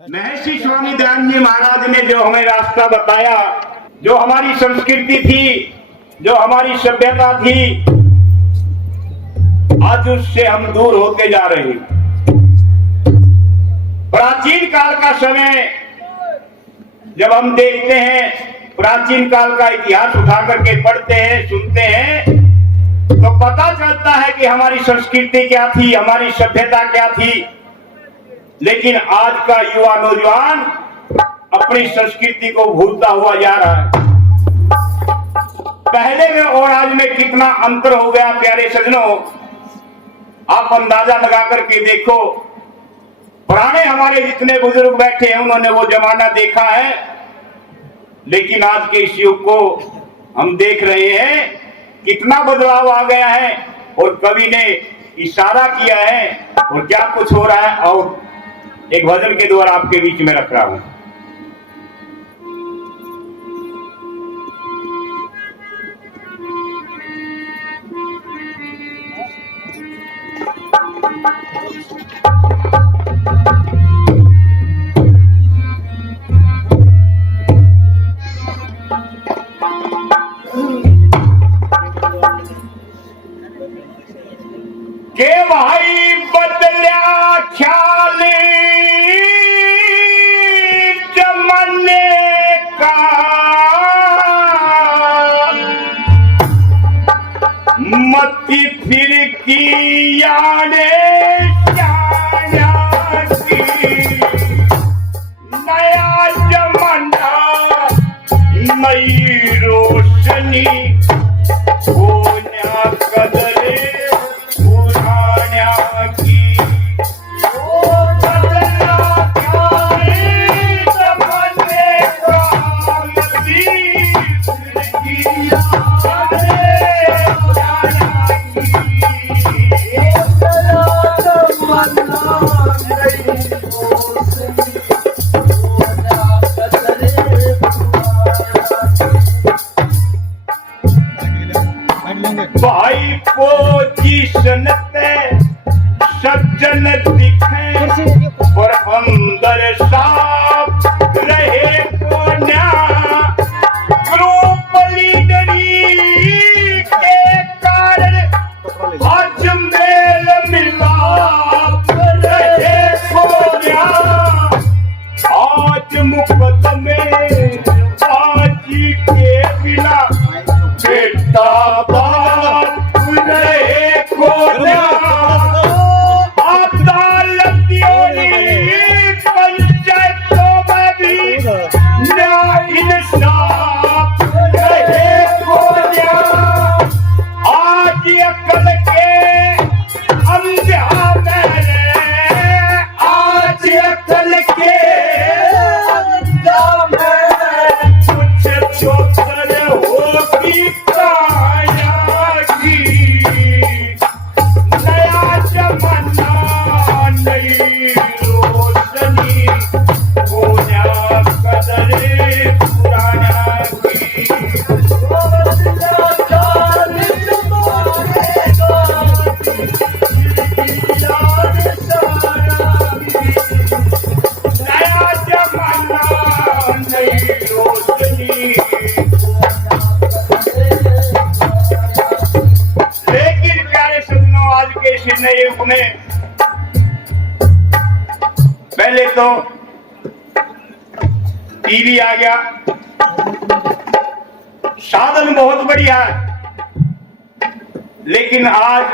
महर्षि स्वामी दयानंद जी महाराज ने जो हमें रास्ता बताया, जो हमारी संस्कृति थी, जो हमारी सभ्यता थी, आज उससे हम दूर होते जा रहे हैं। प्राचीन काल का समय जब हम देखते हैं, प्राचीन काल का इतिहास उठा करके पढ़ते हैं, सुनते हैं, तो पता चलता है कि हमारी संस्कृति क्या थी, हमारी सभ्यता क्या थी। लेकिन आज का युवा नौजवान अपनी संस्कृति को भूलता हुआ जा रहा है। पहले में और आज में कितना अंतर हो गया प्यारे सज्जनों, आप अंदाजा लगा करके देखो। पुराने हमारे जितने बुजुर्ग बैठे हैं उन्होंने वो जमाना देखा है, लेकिन आज के इस युग को हम देख रहे हैं कितना बदलाव आ गया है। और कवि ने इशारा किया है और क्या कुछ हो रहा है, और एक भजन के द्वारा आपके बीच में रख रहा हूं। के भाई बदल्या ख्याल जमाने का, मती फिर की याने की, नया जमाना नई रोशनी, होना कदरे भाई पोजीशन ते सज्जन दिखे और अंदर साफ रहे कोन्या, ग्रुप लीडरी के कारण आज मेल मिलाप रहे कोन्या। आज मुकदमे बाजी के बिना बेटा बात रहे कोन्या, अदालतियों पंचायतों में भी न्याय इंसाफ रहे कोन्या। आज अकल के अंधा मैंने, आज अकल के अंधा मैं कुछ छोकर होगी काया की, नया जमाना नई रोशनी, होना कदरे पुराना की। नया जमाना नई रोशनी। लेकिन प्यारे सज्जनों, आज के इस नए युग में पहले तो टीवी आ गया, साधन बहुत बढ़िया है, लेकिन आज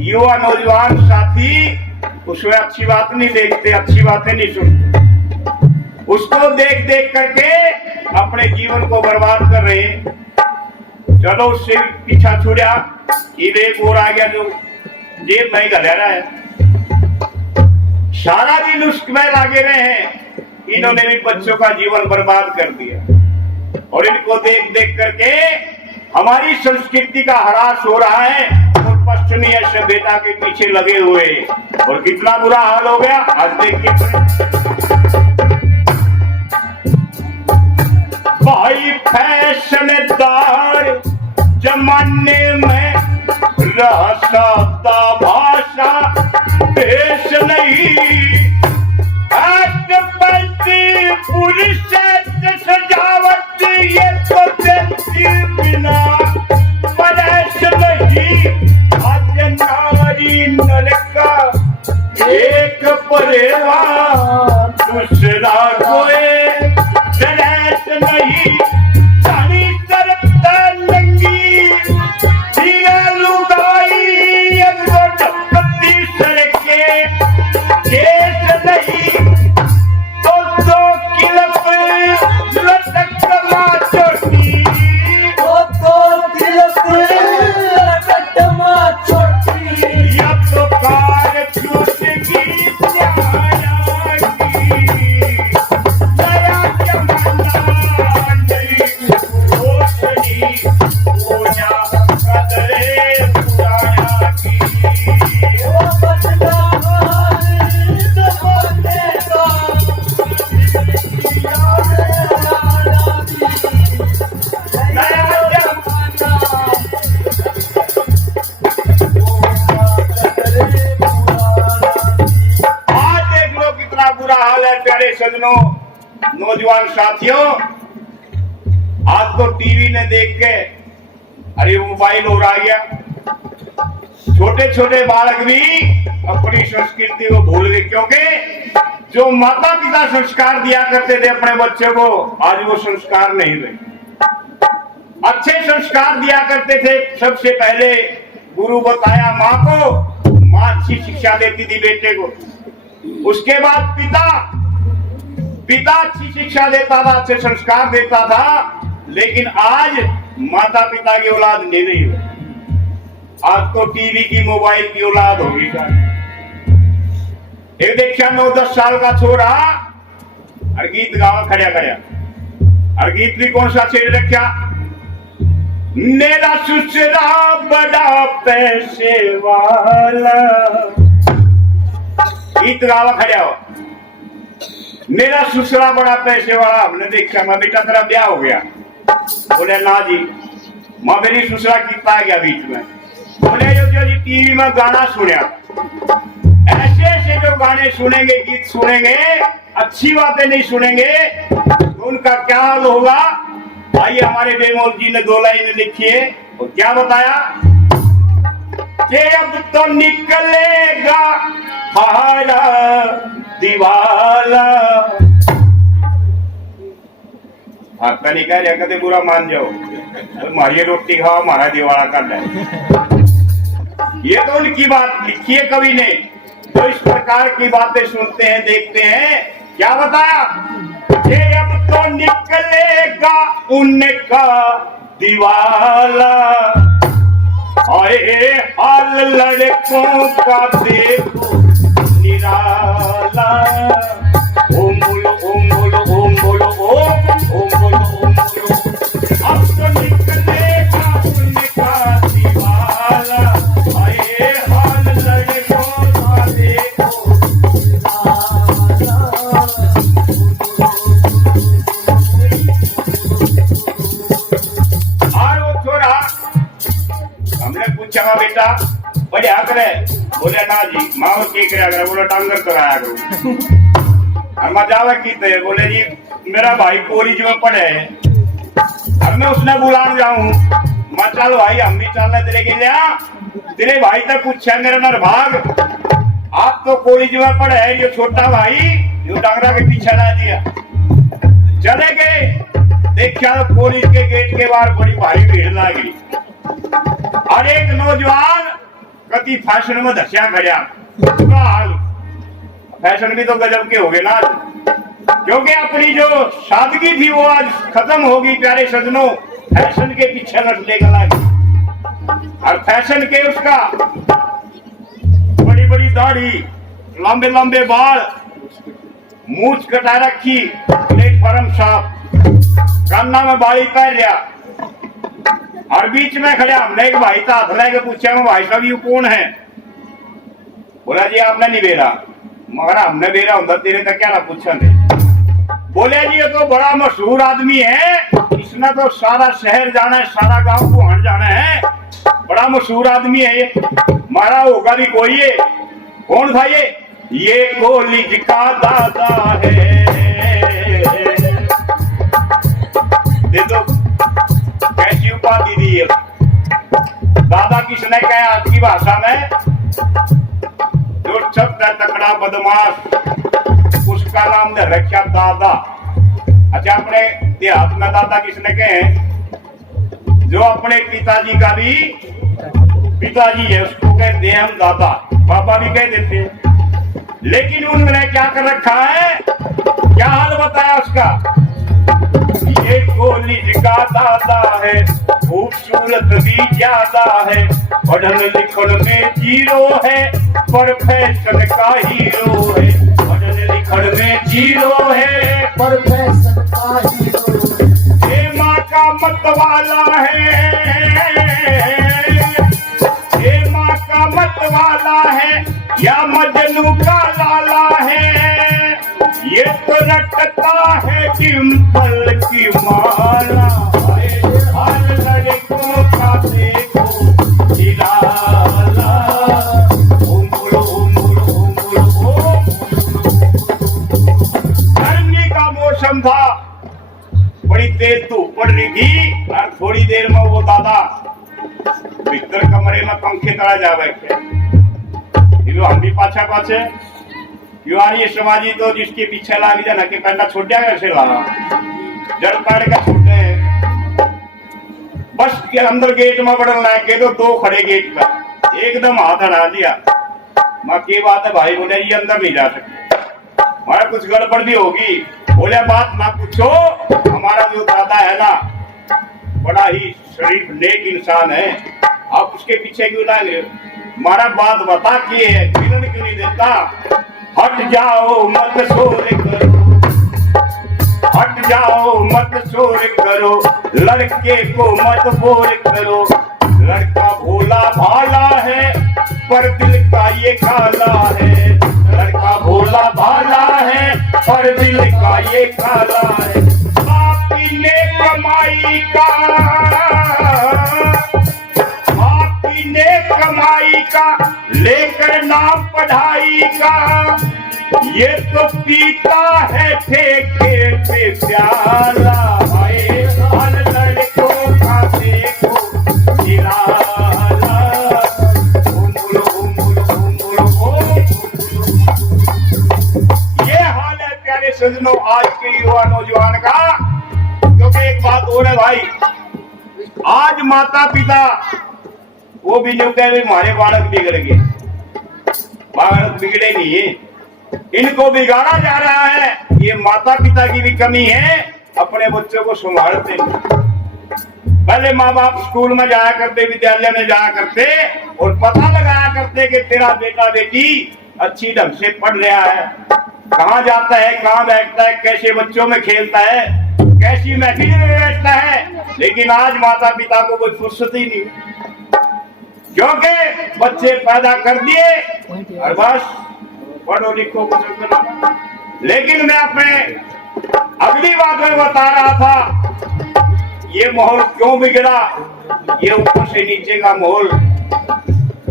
युवा नौजवान साथी उसमें अच्छी बात नहीं देखते, अच्छी बातें नहीं सुनते, उसको देख देख करके अपने जीवन को बर्बाद कर रहे हैं। चलो उससे पीछा छुड़ा, एक और आ गया जो जेब नहीं गला रहा है, सारा दिन उसमें लागे रहे हैं। इन्होंने भी बच्चों का जीवन बर्बाद कर दिया और इनको देख देख करके हमारी संस्कृति का ह्रास हो रहा है और पश्चिमी सभ्यता के पीछे लगे हुए हैं। और कितना बुरा हाल हो गया आज देखिए। भाई फैशनदार जमाने में रह सकता भाषा देश नहीं, पूरी से सजावट ये तो देखी बिना परेश नहीं। आज नारी नरका एक परेवा दूसरा कोई दरेश नहीं। सारी तरफ नंगी दिया लुगाई अब पत्ती सड़के केस नहीं। तो दो किलप लटक मा चोटी या तो कार छूट गई प्यारा की। नया जमाना नहीं रोशनी होया कदरे पुराना की। बुरा हाल है प्यारे सजनों, नौजवान साथियों। आज तो टीवी ने देख के अरे मोबाइल और आ गया। छोटे छोटे बालक भी अपनी संस्कृति को भूल गए, क्योंकि जो माता पिता संस्कार दिया करते थे अपने बच्चे को, आज वो संस्कार नहीं रहे। अच्छे संस्कार दिया करते थे। सबसे पहले गुरु बताया माँ को, माँ अच्छी शिक्षा देती थी बेटे को। उसके बाद पिता अच्छी शिक्षा देता था, अच्छे संस्कार देता था। लेकिन आज माता पिता की औलाद नहीं रही है। आज तो टीवी की मोबाइल की औलाद होगी। एक देखा 9-10 साल का छोरा और गीत गावा खड़ा और गीत भी कौन सा छेड़ रखा, मेरा ससुरा बड़ा पैसे वाला। गीत गावा खड़ा हो, मेरा ससुरा बड़ा पैसे वाला। हमने देखा मैं बेटा तेरा ब्याह हो गया। बोले ना जी, मां मेरी ससुरा कितना गया बीच में। बोले जो जी टीवी में गाना सुना, ऐसे ऐसे जो गाने सुनेंगे, गीत सुनेंगे, अच्छी बातें नहीं सुनेंगे तो उनका क्या हाल होगा। भाई हमारे बेमोल जी ने 2 लाइन लिखी है, वो क्या बताया कि अब तो निकलेगा हारा दीवाला। आता नहीं कह रहा कहते बुरा मान जाओ, तो मारी रोटी खाओ हमारा दिवाला कर ले। ये तो उनकी बात लिखी है कवि ने। तो इस प्रकार की बातें सुनते हैं, देखते हैं। क्या बताया कि अब तो निकलेगा उनका दिवाला। आए हाल लड़कों का देखो निराला। ओम बोलो ओम बोलो ओम बोलो ओम बोलो ओम बोलो। अब तो निकलेगा उनका दिवाला। आए हाल लड़कों का देखो निराला। और वो छोरा हमने पूछा बेटा बढ़िया करे। बोले ना जी माँ की कराया करे। बोले डांगर कराया करो। और मजावे की थे। बोले जी मेरा भाई कॉलेज में पढ़े है, अब मैं उसने बुलाने जाऊं। मैं चलो भाई हम भी चलने तेरे के लिए। तेरे भाई तक पूछा मेरा नरभाग, आप तो कॉलेज में पढ़े है, ये छोटा भाई जो डांगरा के पीछे ला दिया। चले गए, देखा तो कॉलेज के गेट के बाहर बड़ी भारी भीड़ लगी। और एक नौजवान कति फैशन में धसिया खड़ा। फैशन भी तो गजब के हो गए ना, क्योंकि अपनी जो सादगी थी वो आज खत्म होगी प्यारे सजनों। फैशन के पीछे लड़ने का लगी। और फैशन के उसका बड़ी बड़ी दाढ़ी, लंबे लंबे बाल, मूछ कटा रखी, प्लेटफॉर्म साफ, कान्ना में बाड़ी पहन लिया। और बीच में खड़े हमने एक भाई था, हाथ लेके पूछा मैं भाई साहब ये कौन है। बोला जी आपने नहीं बेरा। मगर हमने बेरा होता तेरे तक क्या ना पूछा नहीं। बोले जी ये तो बड़ा मशहूर आदमी है, इसने तो सारा शहर जाना है, सारा गांव को हट जाना है, बड़ा मशहूर आदमी है ये। मारा होगा भी कोई है। कौन था ये कॉलेज का दादा है। किसने कहा आज की भाषा में, जो शब्द है तकड़ा बदमाश उसका नाम ने रखा दादा। अच्छा, अपने देहात में दादा किसने कहे? जो अपने पिताजी का भी पिताजी है उसको कहते हैं हम दादा, पापा भी कह देते हैं। लेकिन उन्होंने क्या कर रखा है, क्या हाल बताया उसका? ये कॉलेज का दादा है, खूबसूरत भी ज्यादा है, पढ़न लिखन में जीरो है, पर फैशन का हीरो है। पढ़न लिखन में जीरो है, पर फैशन का हीरो है। ये माँ का मत वाला है, ये माँ का मत वाला है, या मजनू का लाला है। ये तो रटता है डिम्पल की माला, हर लड़कों का देखो निराला। उम्र उम्र उम्र गर्मी का मौसम था, बड़ी तेज धूप पड़ रही थी और थोड़ी देर में वो दादा भीतर कमरे में पंखे तला जा बैठे। हम भी पाछा पाछे युवानी समाजी तो जिसके पीछे लाग जाना कि कंडा छोड़ दिया कैसे लाना जड़ पाड़ का छूटे। बस के अंदर गेट में बढ़न लायक के तो दो खड़े गेट पर एकदम हाथ हटा दिया। माँ की बात है भाई, बोले ये अंदर नहीं जा सकते, हमारा कुछ गड़बड़ भी होगी। बोले बात ना पूछो, हमारा जो दादा है ना बड़ा ही शरीफ नेक इंसान है, आप उसके पीछे क्यों लाग रहे हो? हमारा बात बता किए मिलन क्यों नहीं देता? हट जाओ मत शोर करो, हट जाओ मत शोर करो, लड़के को मत बोर करो। लड़का भोला भाला है पर दिल का ये काला है, लड़का भोला भाला है पर दिल का ये काला है। पापी ने कमाई का, पापी ने कमाई का लेकर नाम पढ़ाई का, ये तो पीता है ठेके पे प्याला। हर लड़कों का देखो निराला। उम्र उम्र उम्र ये हाल है प्यारे सजनों आज के युवा नौजवान का। क्योंकि एक बात और है भाई, आज माता पिता वो भी जो कह रहे हमारे बालक बिगड़ गए, बालक बिगड़े नहीं है, इनको बिगाड़ा जा रहा है। ये माता पिता की भी कमी है, अपने बच्चों को संभालते नहीं। पहले माँ बाप स्कूल में जाया करते, विद्यालय में जाया करते और पता लगाया करते कि तेरा बेटा बेटी अच्छी ढंग से पढ़ रहा है, कहाँ जाता है, कहाँ बैठता है, कैसे बच्चों में खेलता है, कैसी महफिल में बैठता है। लेकिन आज माता पिता को कोई फुर्सत ही नहीं, क्योंकि बच्चे पैदा कर दिए और बस पढ़ो लिखो कुछ करो। लेकिन मैं अपने अगली बात में बता रहा था ये माहौल क्यों बिगड़ा। ये ऊपर से नीचे का माहौल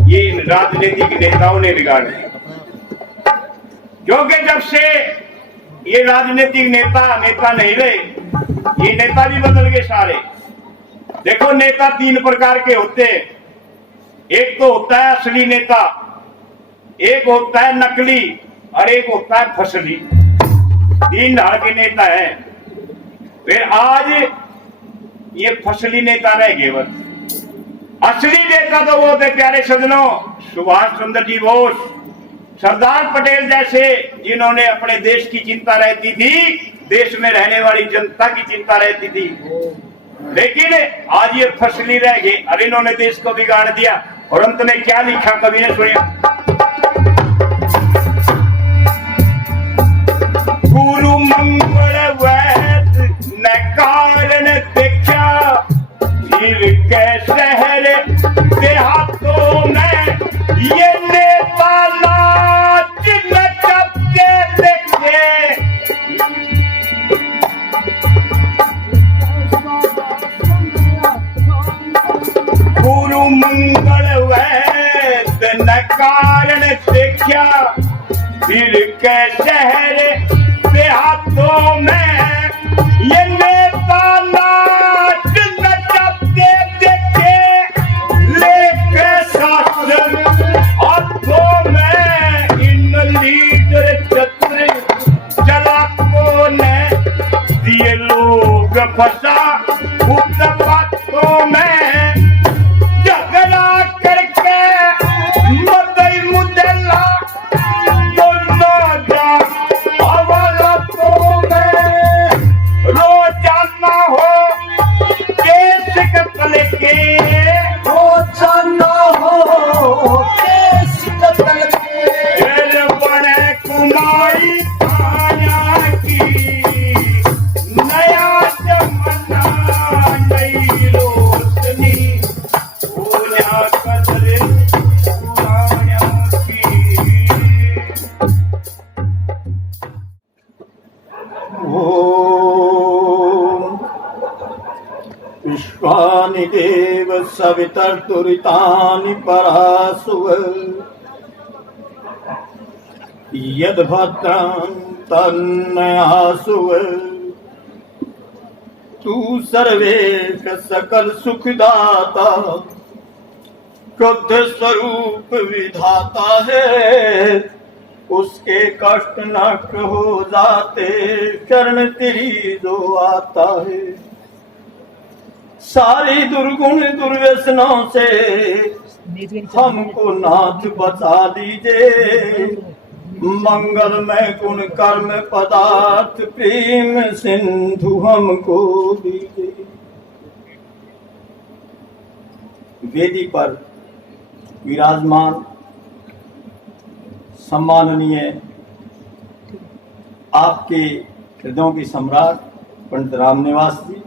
ये राजनीतिक नेताओं ने बिगाड़ा, क्योंकि जब से ये राजनीतिक नेता नहीं रहे, ये नेता भी बदल गए सारे। देखो नेता तीन प्रकार के होते हैं, एक तो होता है असली नेता, एक होता है नकली और एक होता है फसली। तीन ढाल के नेता है। फिर आज ये फसली नेता रह गए बस। असली नेता तो वो थे प्यारे सजनों, सुभाष चंद्र जी बोस, सरदार पटेल जैसे, जिन्होंने अपने देश की चिंता रहती थी, देश में रहने वाली जनता की चिंता रहती थी। लेकिन आज ये फसली रह गए और इन्होंने देश को बिगाड़ दिया। और अंत में क्या लिखा कवि ने, सुनिए। गुरु मंगल वैद न कारण देखा, फिर के शहर देहातों में ये नेता नाच नचते देखे। गुरु मंगल वैद न कारण देखा, फिर के शहर देहातों में ये नेता नाच नचते देखे। लेके फंसा उस बातों में झगड़ा करके मदई मुदला दोनों जा हवालातों में रोजाना हो केस कत्ल के रोजाना हो केस कत्ल के दिल बड़े कुमाई खाया की नया जमाना नई रोशनी होया कदर पुराया की ओम विश्वानि देव सवितर्तुरितानि परासुव यद्भद्रं तन्नयासुव तू सर्वेश सकल सुखदाता क्रोध स्वरूप विधाता है उसके कष्ट नष्ट हो जाते शरण तेरी जो आता है सारी दुर्गुण दुर्व्यसनों से हमको नाथ बचा दीजिए मंगलमय गुण कर्म पदार्थ प्रेम सिंधु हमको दीजिए। वेदी पर विराजमान सम्माननीय आपके हृदयों की सम्राट पंडित रामनिवास जी,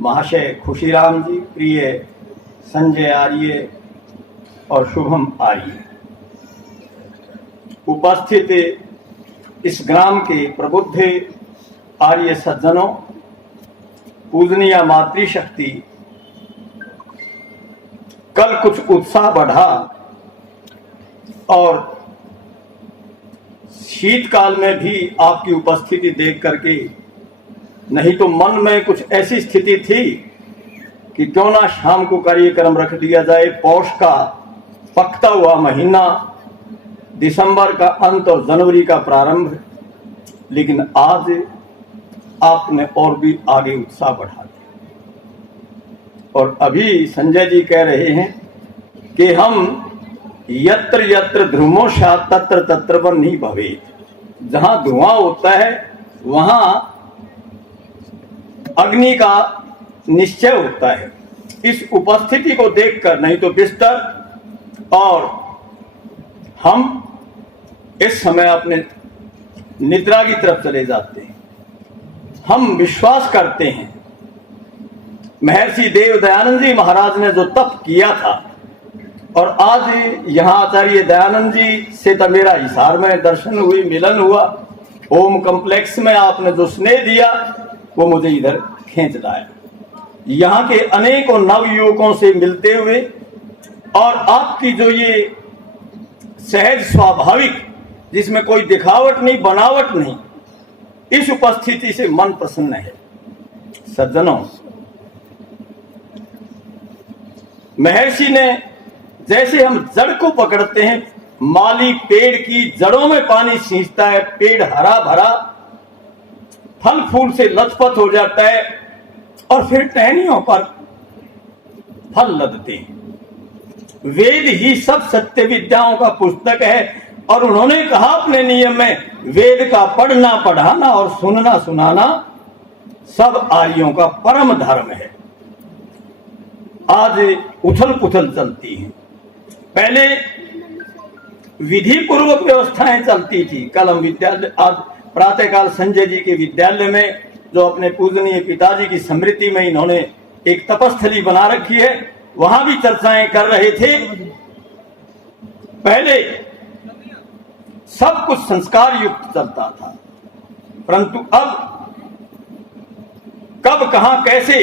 महाशय खुशीराम जी, प्रिय संजय आर्य और शुभम आर्य, उपस्थित इस ग्राम के प्रबुद्ध आर्य सज्जनों, पूजनीय मातृशक्ति, कल कुछ उत्साह बढ़ा और शीतकाल में भी आपकी उपस्थिति देख करके नहीं तो मन में कुछ ऐसी स्थिति थी कि क्यों ना शाम को कार्यक्रम रख दिया जाए। पौष का पकता हुआ महीना, दिसंबर का अंत और जनवरी का प्रारंभ, लेकिन आज आपने और भी आगे उत्साह बढ़ा दिया। और अभी संजय जी कह रहे हैं कि हम यत्र यत्र ध्रुमोशा तत्र तत्र वह्नि भवेत्, जहां धुआं होता है वहां अग्नि का निश्चय होता है। इस उपस्थिति को देखकर नहीं तो बिस्तर और हम इस समय अपने निद्रा की तरफ चले जाते हैं। हम विश्वास करते हैं महर्षि देव दयानंद जी महाराज ने जो तप किया था, और आज यहाँ आचार्य दयानंद जी से तो मेरा हिसार में दर्शन हुई, मिलन हुआ। ओम कॉम्प्लेक्स में आपने जो स्नेह दिया वो मुझे इधर खींच लाया। यहाँ के अनेकों नव युवकों से मिलते हुए और आपकी जो ये सहज स्वाभाविक, जिसमें कोई दिखावट नहीं बनावट नहीं, इस उपस्थिति से मन प्रसन्न है। सज्जनों, महर्षि ने जैसे हम जड़ को पकड़ते हैं, माली पेड़ की जड़ों में पानी सींचता है, पेड़ हरा भरा फल फूल से लथपथ हो जाता है और फिर टहनियों पर फल लदते हैं। वेद ही सब सत्य विद्याओं का पुस्तक है और उन्होंने कहा अपने नियम में, वेद का पढ़ना पढ़ाना और सुनना सुनाना सब आर्यों का परम धर्म है। आज उथल पुथल चलती है, पहले विधि पूर्वक व्यवस्थाएं चलती थी। कल हम विद्यालय, आज प्रातःकाल संजय जी के विद्यालय में, जो अपने पूजनीय पिताजी की स्मृति में इन्होंने एक तपस्थली बना रखी है, वहां भी चर्चाएं कर रहे थे। पहले सब कुछ संस्कार युक्त चलता था, परंतु अब कब कहां कैसे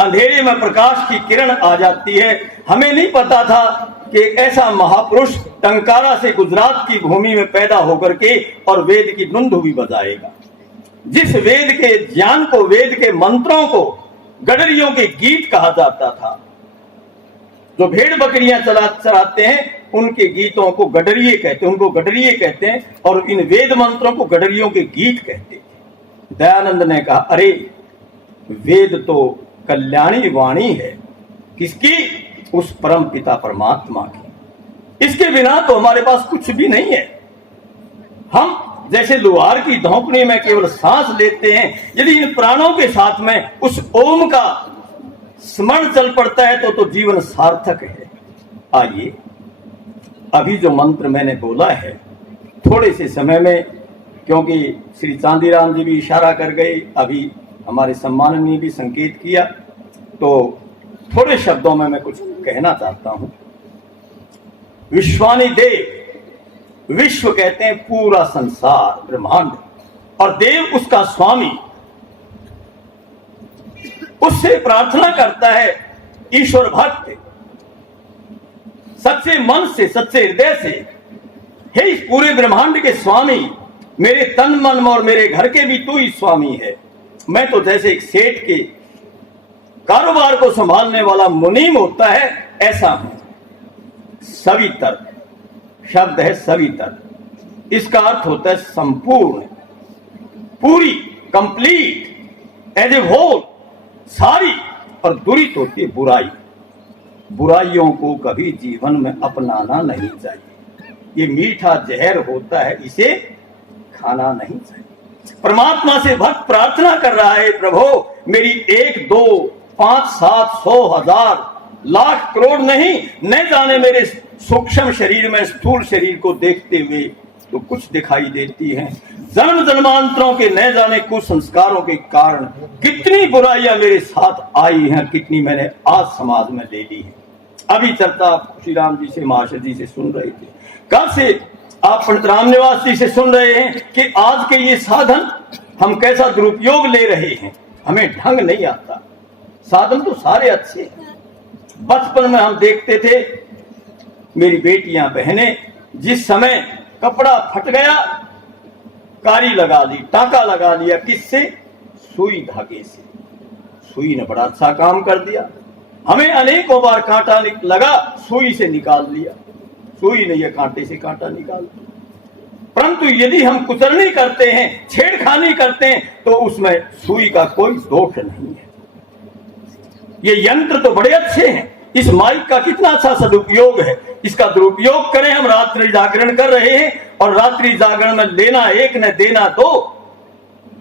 अंधेरे में प्रकाश की किरण आ जाती है। हमें नहीं पता था कि ऐसा महापुरुष टंकारा से गुजरात की भूमि में पैदा होकर के और वेद की धुन भी बजाएगा। जिस वेद के ज्ञान को, वेद के मंत्रों को गडरियों के गीत कहा जाता था। जो भेड़ बकरियां चराते हैं उनके गीतों को गडरिये कहते हैं, उनको गडरिये कहते हैं, और इन वेद मंत्रों को गडरियों के गीत कहते हैं। दयानंद ने कहा, अरे वेद तो कल्याणी वाणी है। किसकी? उस परम पिता परमात्मा की। इसके बिना तो हमारे पास कुछ भी नहीं है। हम जैसे लोहार की धौंकनी में केवल सांस लेते हैं, यदि इन प्राणों के साथ में उस ओम का स्मरण चल पड़ता है तो जीवन सार्थक है। आइए, अभी जो मंत्र मैंने बोला है, थोड़े से समय में, क्योंकि श्री चांदीराम जी भी इशारा कर गए, अभी हमारे सम्माननीय भी संकेत किया, तो थोड़े शब्दों में मैं कुछ कहना चाहता हूं। विश्वानि देव, विश्व कहते हैं पूरा संसार ब्रह्मांड, और देव उसका स्वामी। उससे प्रार्थना करता है ईश्वर भक्त सच्चे मन से, सच्चे हृदय से, हे इस पूरे ब्रह्मांड के स्वामी, मेरे तन मन और मेरे घर के भी तू ही स्वामी है। मैं तो जैसे एक सेठ के कारोबार को संभालने वाला मुनीम होता है, ऐसा हूं। सवितर शब्द है, सवितर, इसका अर्थ होता है संपूर्ण, पूरी, कंप्लीट, एज ए होल, सारी। और दुरित होती है बुराई। बुराइयों को कभी जीवन में अपनाना नहीं चाहिए। ये मीठा जहर होता है, इसे खाना नहीं चाहिए। परमात्मा से भक्त प्रार्थना कर रहा है, प्रभु मेरी 1, 2, 5, 7, 100, 1000, लाख, करोड़ नहीं, न जाने मेरे सूक्ष्म शरीर में स्थूल शरीर को देखते हुए तो कुछ दिखाई देती हैं। जन्म जन्मांतरों के न जाने कुछ संस्कारों के कारण कितनी बुराइयां मेरे साथ आई हैं, कितनी मैंने आज समाज में ले ली है। अभी चर्चा श्री राम जी से, महाशय जी से सुन रहे थे, कल से आप पंडित रामनिवास जी से सुन रहे हैं कि आज के ये साधन हम कैसा दुरुपयोग ले रहे हैं। हमें ढंग नहीं आता। साधन तो सारे अच्छे हैं। बचपन में हम देखते थे, मेरी बेटियां बहनें, जिस समय कपड़ा फट गया, कारी लगा ली, टाका लगा लिया, किससे? सुई धागे से। सुई ने बड़ा अच्छा काम कर दिया। हमें अनेकों बार कांटा लगा, सुई से निकाल लिया। सुई ने यह कांटे से कांटा निकाल दिया। परंतु यदि हम कुचलनी करते हैं, छेड़खानी करते हैं, तो उसमें सुई का कोई दोष नहीं है। ये यंत्र तो बड़े अच्छे हैं। इस माइक का कितना अच्छा सदुपयोग है। इसका दुरुपयोग करें। हम रात्रि जागरण कर रहे हैं, और रात्रि जागरण में लेना एक न देना दो,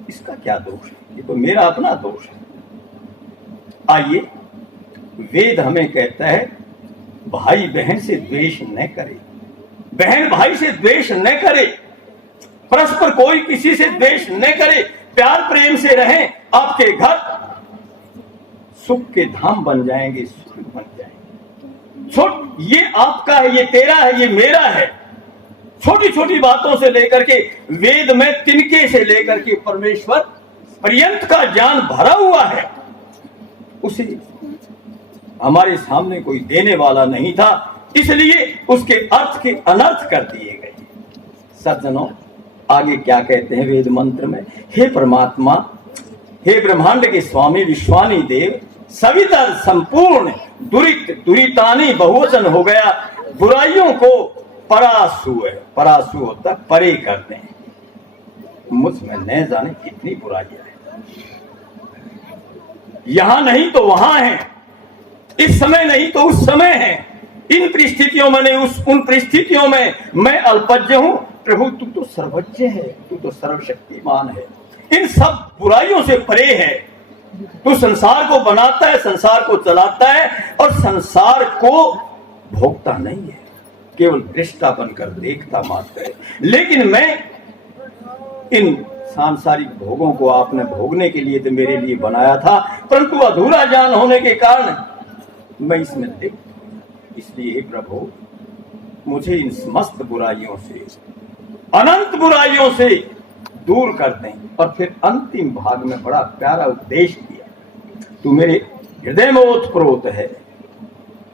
इसका क्या दोष है? ये तो मेरा अपना दोष है। आइए, वेद हमें कहता है भाई बहन से द्वेष न करे, बहन भाई से द्वेष न करे, परस्पर कोई किसी से द्वेष न करे, प्यार प्रेम से रहें। आपके घर सुख के धाम बन जाएंगे, सुख बन जाएंगे। ये आपका है, ये तेरा है, ये मेरा है। छोटी छोटी बातों से लेकर के वेद में तिनके से लेकर के परमेश्वर पर्यंत का ज्ञान भरा हुआ है। उसे हमारे सामने कोई देने वाला नहीं था, इसलिए उसके अर्थ के अनर्थ कर दिए गए। सज्जनों, आगे क्या कहते हैं वेद मंत्र में? हे परमात्मा, हे ब्रह्मांड के स्वामी विश्वानी देव, सवितर संपूर्ण, दुरित दुरितानी बहुवचन हो गया, बुराइयों को परासु है। परासु होता परे करते हैं। मुझ में न जाने कितनी बुराइयां हैं। यहां नहीं तो वहां है, इस समय नहीं तो उस समय है। इन परिस्थितियों में नहीं, उन परिस्थितियों में मैं अल्पज्ञ हूं। प्रभु तू तो सर्वज्ञ है, तू तो सर्वशक्तिमान है। इन सब बुराइयों से परे है। तू संसार को बनाता है, संसार को चलाता है, और संसार को भोगता नहीं है, केवल दृष्टा बनकर देखता मात्र है। लेकिन मैं इन सांसारिक भोगों को आपने भोगने के लिए तो मेरे लिए बनाया था, परंतु अधूरा ज्ञान होने के कारण मैं इसमें लिप्त। इसलिए हे प्रभु, मुझे इन समस्त बुराइयों से, अनंत बुराइयों से दूर कर दें। और फिर अंतिम भाग में बड़ा प्यारा उपदेश दिया। तू मेरे हृदय में ओतप्रोत है,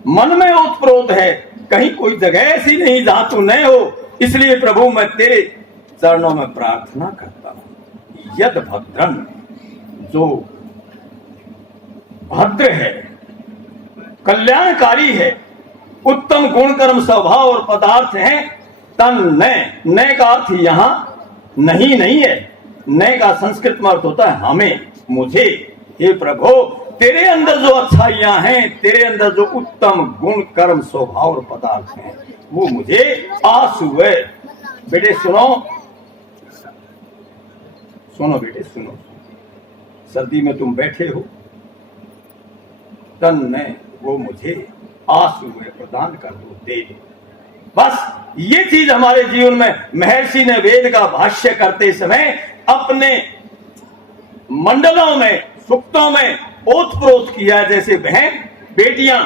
मन में ओतप्रोत है, कहीं कोई जगह ऐसी नहीं जहां तू न हो। इसलिए प्रभु मैं तेरे चरणों में प्रार्थना करता हूं। यद भद्रन, जो भद्र है, कल्याणकारी है, उत्तम गुण कर्म स्वभाव और पदार्थ हैं, तन न का अर्थ यहां नहीं है। न का संस्कृत में अर्थ होता है हमें, मुझे, हे प्रभु, तेरे अंदर जो अच्छाइयां हैं, तेरे अंदर जो उत्तम गुण कर्म स्वभाव और पदार्थ हैं, वो मुझे आस हुए। बेटे सुनो, सुनो बेटे सुनो, सर्दी में तुम बैठे हो, तन में वो मुझे आस हुए प्रदान कर दो, दे दो। बस ये चीज हमारे जीवन में महर्षि ने वेद का भाष्य करते समय अपने मंडलों में, सूक्तों में ओतप्रोत किया। जैसे बहन बेटियां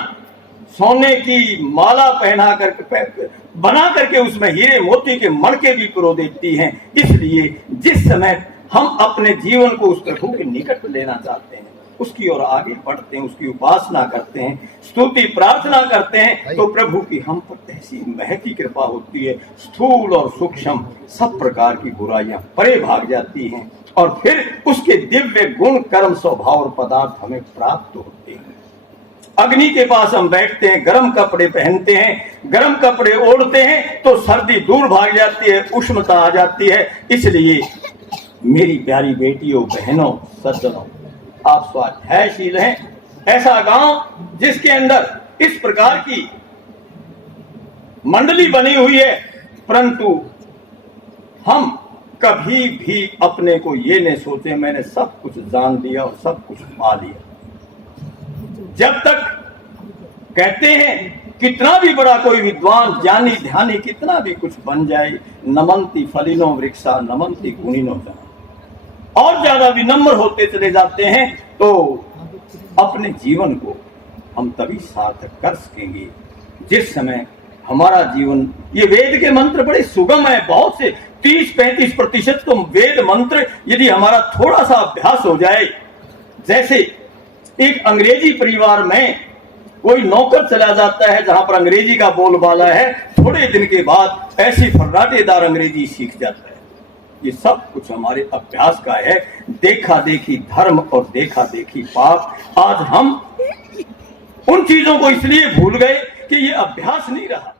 सोने की माला पहना कर बना करके उसमें हीरे मोती के मणके भी पिरो देती हैं। इसलिए जिस समय हम अपने जीवन को उस प्रभु के निकट लेना चाहते हैं, उसकी ओर आगे बढ़ते हैं, उसकी उपासना करते हैं, स्तुति प्रार्थना करते हैं, तो प्रभु की हम पर ऐसी महती कृपा होती है, स्थूल और सूक्ष्म सब प्रकार की बुराइयां परे भाग जाती हैं और फिर उसके दिव्य गुण कर्म स्वभाव और पदार्थ हमें प्राप्त होते हैं। अग्नि के पास हम बैठते हैं, गर्म कपड़े पहनते हैं, गर्म कपड़े ओढ़ते हैं तो सर्दी दूर भाग जाती है, उष्णता आ जाती है। इसलिए मेरी प्यारी बेटियों, बहनों, सज्जनों, आप स्वाध्यायशील हैं। ऐसा गांव जिसके अंदर इस प्रकार की मंडली बनी हुई है, परंतु हम कभी भी अपने को ये नहीं सोचे मैंने सब कुछ जान लिया और सब कुछ पा लिया। जब तक कहते हैं कितना भी बड़ा कोई विद्वान ज्ञानी ध्यानी कितना भी कुछ बन जाए, नमंती फलिनो वृक्षा नमंती गुणिनो जन, और ज्यादा विनम्र होते चले जाते हैं तो अपने जीवन को हम तभी सार्थक कर सकेंगे जिस समय हमारा जीवन, ये वेद के मंत्र बड़े सुगम है। बहुत से 30-35% तो वेद मंत्र यदि हमारा थोड़ा सा अभ्यास हो जाए, जैसे एक अंग्रेजी परिवार में कोई नौकर चला जाता है जहां पर अंग्रेजी का बोलबाला है, थोड़े दिन के बाद ऐसी फर्राटेदार अंग्रेजी सीख जाता है। ये सब कुछ हमारे अभ्यास का है। देखा देखी धर्म और देखा देखी पाप। आज हम उन चीजों को इसलिए भूल गए कि ये अभ्यास नहीं रहा।